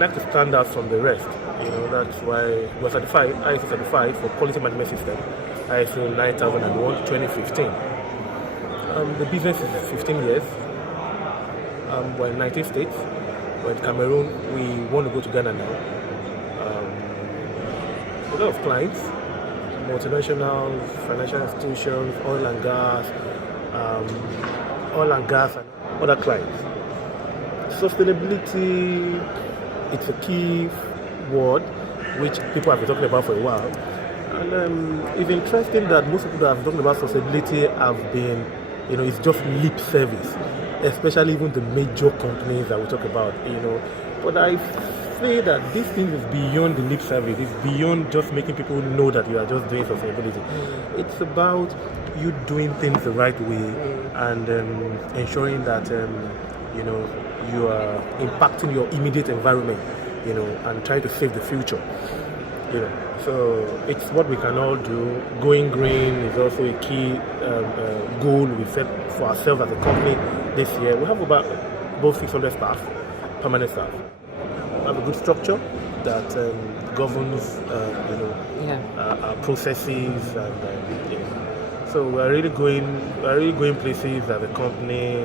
like to stand out from the rest. That's why we're certified, ISO certified for quality management system, ISO 9001 2015. The business is 15 years. We're in 19 states. We're in Cameroon. We want to go to Ghana now. A lot of clients, multinationals, financial institutions, oil and gas, and other clients. Sustainability, it's a key word which people have been talking about for a while. And it's interesting that most people that have been talking about sustainability have been, it's just lip service, especially even the major companies that we talk about, But I say that this thing is beyond the lip service. It's beyond just making people know that you are just doing sustainability. It's about you doing things the right way and ensuring that, you are impacting your immediate environment, and trying to save the future, So it's what we can all do. Going green is also a key goal we set for ourselves as a company this year. We have about 600 staff, permanent staff. We have a good structure that governs, our processes, and so we're really going places as a company,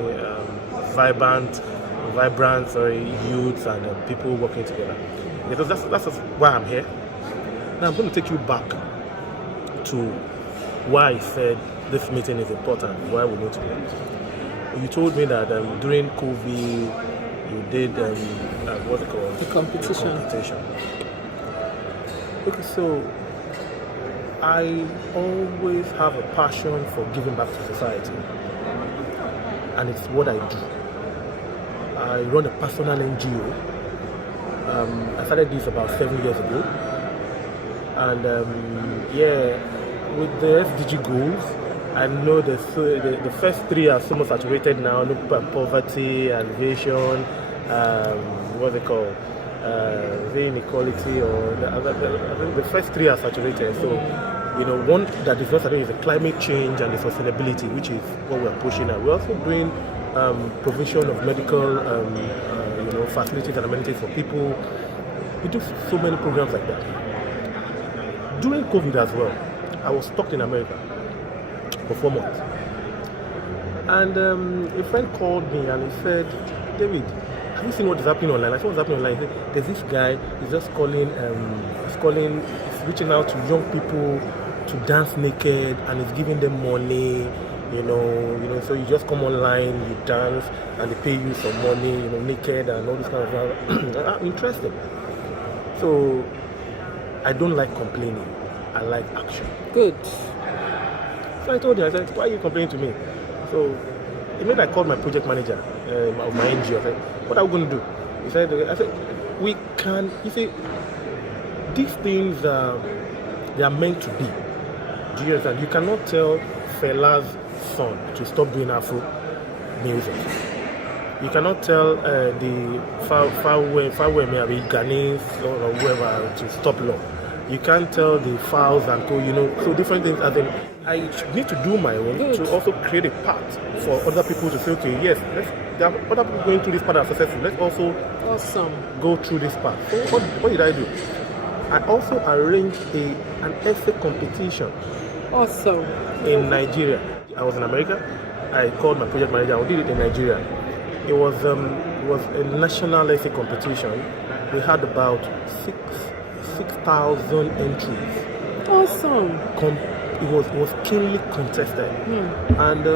vibrant, youths and people working together. Because that's why I'm here. Now I'm going to take you back to why I said this meeting is important, why we need to meet. You told me that during COVID you did what's it called? The competition. Okay, so I always have a passion for giving back to society, and it's what I do. I run a personal NGO. I started this about 7 years ago. And with the SDG goals, I know the first three are so much saturated now. Look at poverty, elevation, what's it called? The inequality, or the first three are saturated. So, one that is not saturated is the climate change and the sustainability, which is what we're pushing at. We're also doing provision of medical, facilities and amenities for people. We do so many programs like that. During COVID as well, I was stuck in America for 4 months. And a friend called me and he said, David, have you seen what is happening online? I said, what's happening online? He said, there's this guy, he's just he's reaching out to young people to dance naked, and he's giving them money, so you just come online, you dance, and they pay you some money, naked and all this kind of stuff. Interesting. So I don't like complaining. I like action. Good. So I told him, I said, why are you complaining to me? So immediately I called my project manager of my NGO. I said, what are we going to do? I said, we can, these things, they are meant to be. Do you understand? You cannot tell Fela's son to stop doing Afro music. You cannot tell the far away maybe Ghanaians or whoever to stop law. You can't tell the files and so different things. And then I need to do my own to also create a path for other people to say, okay, yes, there are other people going through this path that are successful. Let's also go through this path. So what did I do? I also arranged an essay competition. Awesome. In Nigeria. I was in America. I called my project manager. I did it in Nigeria. It was a national essay competition. We had about 6,000 entries. Awesome. It was keenly contested. And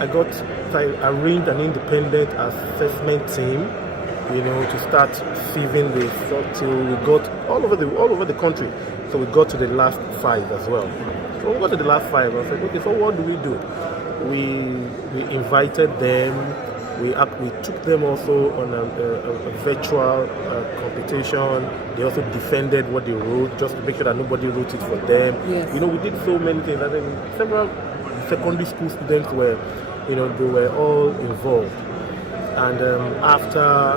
I arranged an independent assessment team, to start sieving this till we got all over the country. So we got to the last 5 as well. So we got to the last 5. I said, okay, so what do? We invited them. We took them also on a virtual competition. They also defended what they wrote, just to make sure that nobody wrote it for them. Yes. We did so many things. And then several secondary school students they were all involved. And after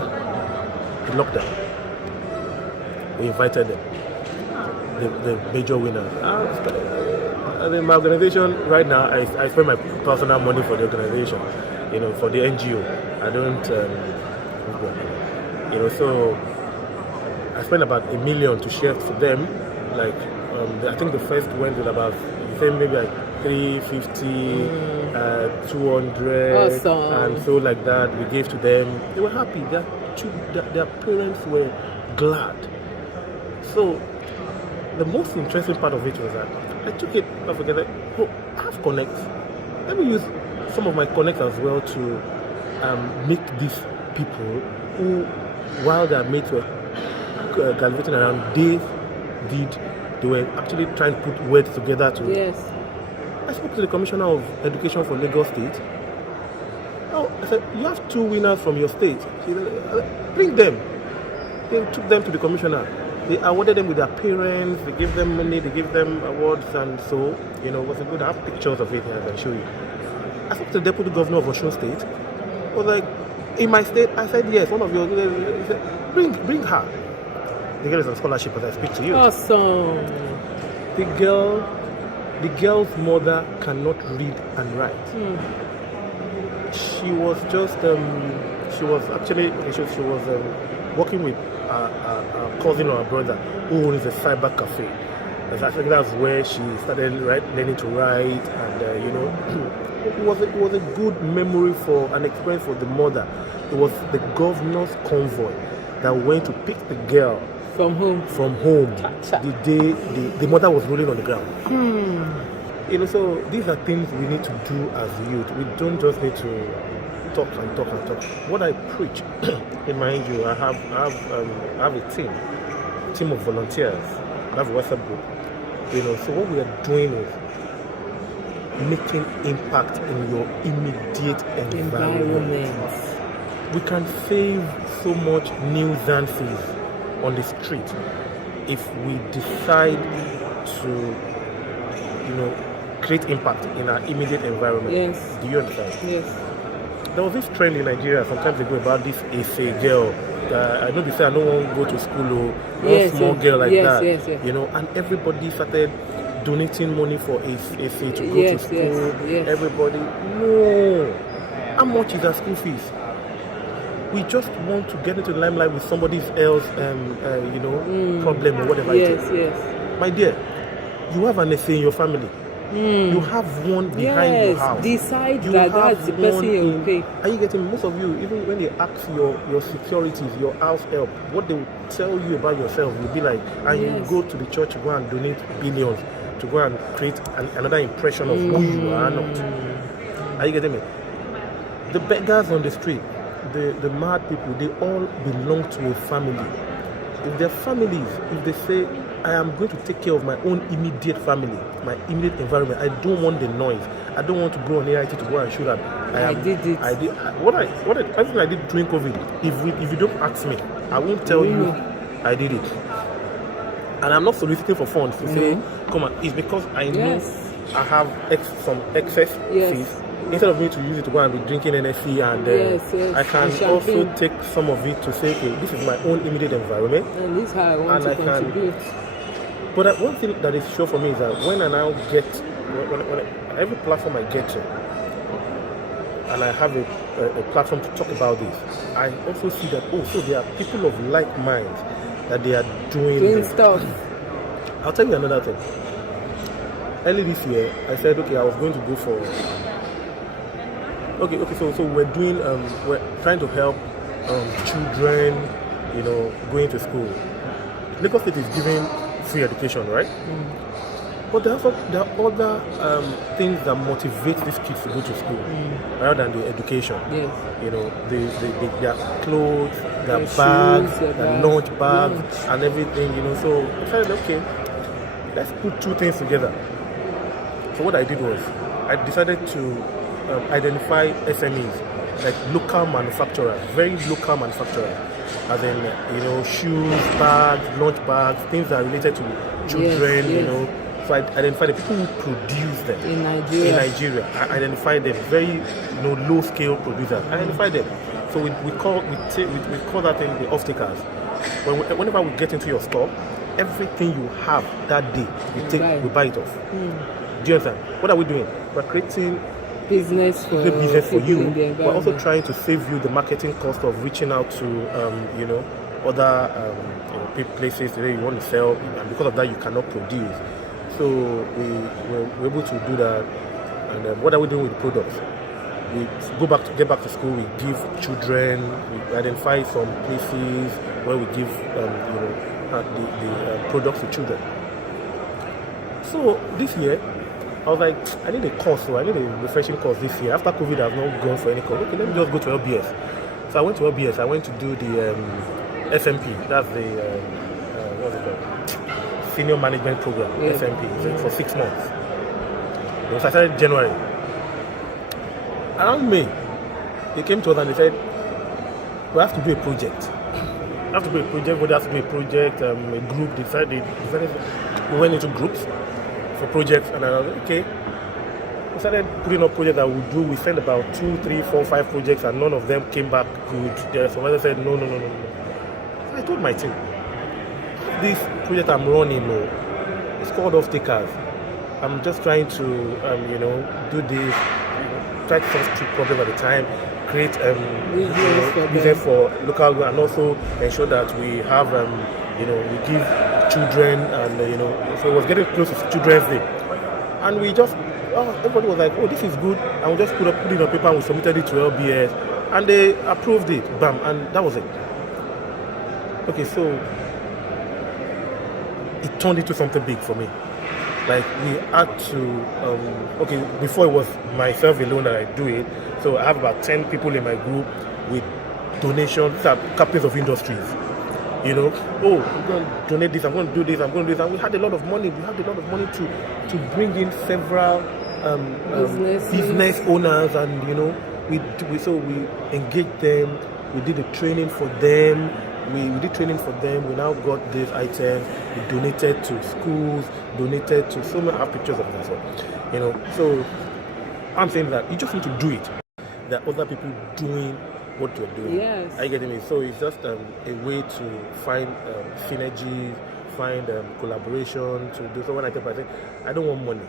the lockdown, we invited them, the major winner. And in my organization right now, I spend my personal money for the organization, for the NGO. I don't, so I spent about $1 million to share to them. Like, I think the first went with about, maybe like 350, 200, Awesome. and so like that. We gave to them. They were happy. Their parents were glad. So the most interesting part of it was that I took it together. Oh, I have connects. Let me use some of my connects as well to make these people who, while their mates were gallivanting around, they were actually trying to put words together to. Yes. I spoke to the Commissioner of Education for Lagos State. Oh, I said, you have 2 winners from your state. She said, bring them. They took them to the commissioner. They awarded them with their parents. They gave them money. They gave them awards, and so it was a good. I have pictures of it here. I can show you. I spoke to the deputy governor of Osun State. I was like, in my state, I said yes. One of your, he said, bring her. The girl is on scholarship as I speak to you. Awesome. The girl's mother cannot read and write. She was just, she was actually, she was working with a cousin or a brother who owns a cyber cafe. And I think that's where she started learning to write, and it was a good memory for an experience for the mother. It was the governor's convoy that went to pick the girl from home. The day the mother was rolling on the ground. So these are things we need to do as youth. We don't just need to talk and talk and talk. What I preach in my NGO, I have a team of volunteers. I have a WhatsApp group. So what we are doing is making impact in your immediate environment. We can save so much nuisances on the street if we decide to, create impact in our immediate environment. Yes. Do you understand? Yes. There was this trend in Nigeria sometimes ago about this Efe girl. I know they say I don't want to go to school or small girl like that. Yes. And everybody started donating money for Efe to go to school. Yes. Everybody, no. How much is our school fees? We just want to get into the limelight with somebody else, problem or whatever it is. Yes. My dear, you have an essay in your family. You have one behind your house. Decide that's the person you will pay. Are you getting? Most of you, even when they ask your securities, your house help, what they will tell you about yourself will be like, and you go to the church to go and donate billions to go and create another impression of who you are not. Are you getting me? The beggars on the street, the mad people, they all belong to a family. If their families, if they say, I am going to take care of my own immediate family, my immediate environment, I don't want the noise. I don't want to go on AIT to go and show that I did it. Everything I did during COVID, if you don't ask me, I won't tell you I did it. And I'm not soliciting for funds to say, come on, it's because I know I have some excess fees. Instead of me to use it to go and be drinking NSC and I can also take some of it to say, okay, this is my own immediate environment. And this is how I want to contribute. But one thing that is sure for me is that when I now when every platform I get to, and I have a platform to talk about this, I also see that, so there are people of like minds that they are doing stuff. I'll tell you another thing. Early this year, I said, okay, I was going to go for... Okay, so we're trying to help children, going to school. Lagos State is giving free education, right? But there are other things that motivate these kids to go to school rather than the education. Yes. Their clothes, their bags, their lunch bags, and everything. So I said, okay, let's put two things together. So what I did was I decided to identify SMEs, like local manufacturers, very local manufacturers, as in shoes, bags, lunch bags, things that are related to children. So I identified the people who produce them in Nigeria. I identified them, very low scale producers. I identified them. So we call that thing the off-takers. Whenever we get into your store, everything you have that day, we buy it off. Do you understand? What are we doing? We're creating business for you. We're also trying to save you the marketing cost of reaching out to other places where you want to sell, and because of that you cannot produce. So we were able to do that. And what are we doing with the products? We get back to school. We give children. We identify some places where we give the products to children. So this year, I was like, I need a course, so I need a refreshing course this year. After COVID, I've not gone for any course. Okay, let me just go to LBS. So I went to LBS. I went to do the SMP. That's the what's it called? Senior Management Program. SMP for 6 months. So I started January. Around May, they came to us and they said, we have to do a project. We have to do a project. A group decided. We went into groups for projects, and I was like, okay. We started putting up projects that we do. We sent about 2, 3, 4, 5 projects, and none of them came back good. There some others said no. I told my team, this project I'm running, it's called Off Takers. I'm just trying to do this, try to solve 2 problems at a time, create business for local, and also ensure that we have we give children, and so it was getting close to Children's Day, and we just everybody was like, oh, this is good, and we just put it on paper and we submitted it to LBS, and they approved it, bam, and that was it. Okay, so it turned into something big for me. Like, we had to before it was myself alone that I do it, so I have about 10 people in my group with donations. These are captains of industries. I'm going to donate this, I'm going to do this, I'm going to do this. And we had a lot of money. We had a lot of money to bring in several business owners, and we engaged them. We did the training for them. We did training for them. We now got these items. We donated to schools, donated to so many. I have pictures of it as well. So I'm saying that you just need to do it. There are other people doing what you're doing. Yes. Are you getting me? So it's just a way to find synergies, find collaboration to do. So when I tell people, I say, I don't want money.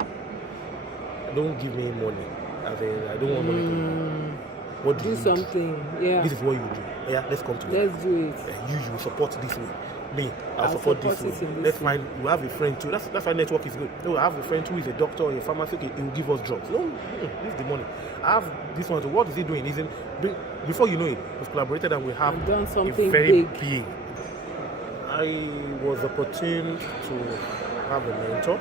Don't give me money. I don't want money to what do something. Yeah. This is what you do. Yeah, let's come together. Let's do it. You support this way. Me, I'll support this way. Let's find. We have a friend too. That's why network is good. No, I have a friend who is a doctor or a pharmacist. He will give us drugs. No, this is the money. I have this one. So what is he doing? Before you know it, we've collaborated and we have done something very big. I was opportune to have a mentor.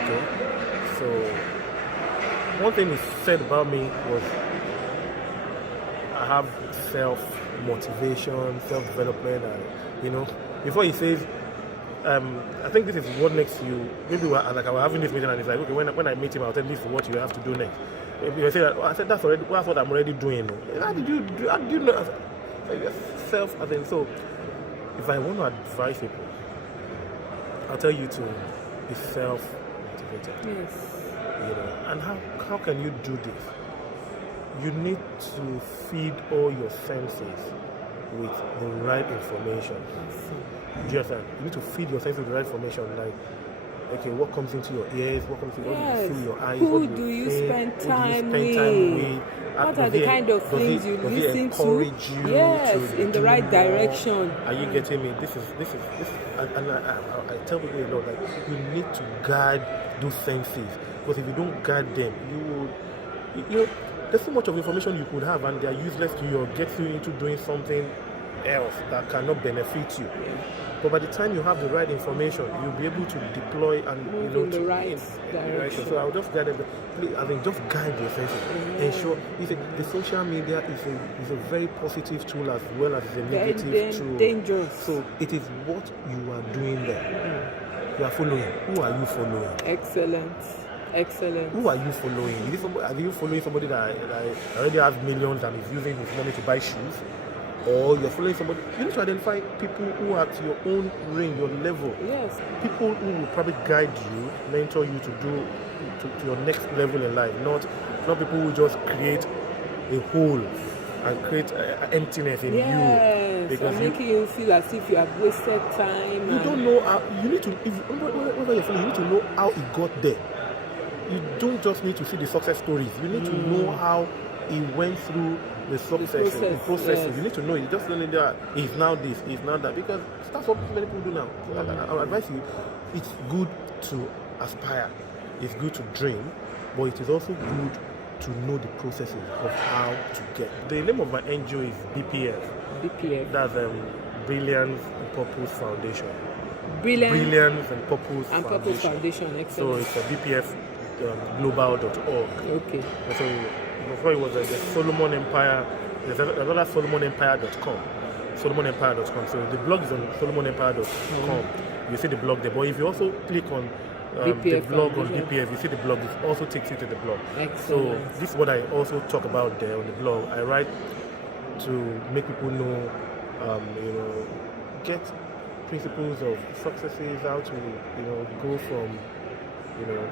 Okay, so one thing he said about me was I have self-motivation, self-development, and before he says, I think this is what next you. Maybe we're having this meeting and he's like, okay, when I meet him, I'll tell him this is what you have to do next. If I say that, I said that's what I'm already doing. How did you know? Self, I think so. If I want to advise people, I'll tell you to be self-motivated. Yes. And how can you do this? You need to feed all your senses with the right information. Do you understand? You need to feed your senses with the right information. Like, okay, what comes into your ears? What comes into your eyes? Who do you spend time with? What are the kind of things you listen to? Yes, in the right direction. Are you getting me? This is, and I tell people a lot, like, you need to guard those senses, because if you don't guard them, there's so much of information you could have and they are useless to you or get you into doing something else that cannot benefit you. But by the time you have the right information, you'll be able to deploy and move in the right direction. So I'll just guide them. Just guide your senses. Ensure the social media is a very positive tool as well as a negative tool. Dangerous. So it is what you are doing there. You are following. Who are you following? Excellent. Who are you following? Are you following somebody that already has millions and is using his money to buy shoes? Or you're following somebody? You need to identify people who are at your own range, your level. Yes. People who will probably guide you, mentor you to your next level in life. Not people who just create a hole and create emptiness in you. Because making you feel as if you have wasted time. You don't know how. You need to. Whenever you're following, you need to know how it got there. You don't just need to see the success stories. You need to know how he went through the processes. Yes. You need to know. You just don't need that. He's now this, he's now that, because that's what many people do now. So I advise you. It's good to aspire. It's good to dream, but it is also good to know the processes of how to get. The name of my NGO is BPF. BPF. That's Brilliance and Purpose Foundation. Brilliance and Purpose Foundation. Excellent. So it's a BPF global.org. Okay. So before it was the Solomon Empire. There's another SolomonEmpire.com. SolomonEmpire.com. So the blog is on SolomonEmpire.com. You see the blog there. But if you also click on the blog on BPF, you see the blog. It also takes you to the blog. Excellent. So this is what I also talk about there on the blog. I write to make people know, get principles of successes, how to, go from,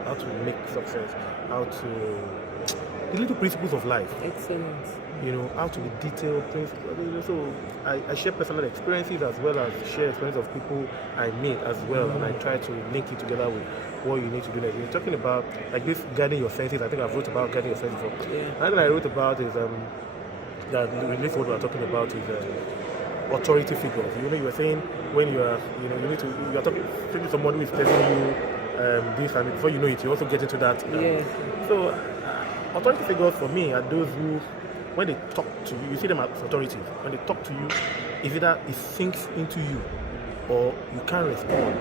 how to make success, how to, the little principles of life. Excellent. How to be detailed principles. So I share personal experiences as well as share experience of people I meet as well, and I try to link it together with what you need to do next. You're talking about like this guiding your senses. I think I've wrote about guiding your senses before. Yeah. Another thing I wrote about is that relates to what we're talking about is authority figures. You were saying when you are, you are talking to someone who is telling you this, and before you know it, you also get into that. Yeah. So authority figures for me are those who, when they talk to you, you see them as authorities. When they talk to you, it's either it sinks into you or you can't respond.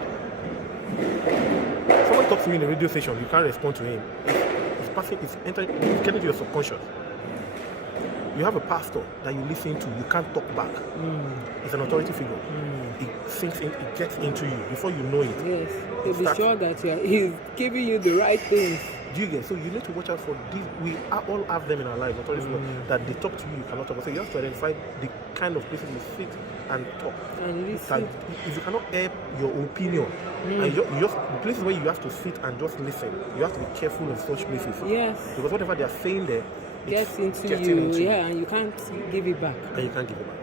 Someone talks to you in a radio station, you can't respond to him. It's getting to your subconscious. You have a pastor that you listen to, you can't talk back. It's an authority figure. It sinks in, it gets into you before you know it. Yes, to be sure that he's giving you the right things. Do you get? So you need to watch out for these. We all have them in our lives, authority figures, that they talk to you can't talk. So you have to identify the kind of places you sit and talk. And listen. If you cannot help your opinion, and you just places where you have to sit and just listen, you have to be careful of such places. Yes. Because whatever they are saying there, gets into you, and you can't give it back. And you can't give it back.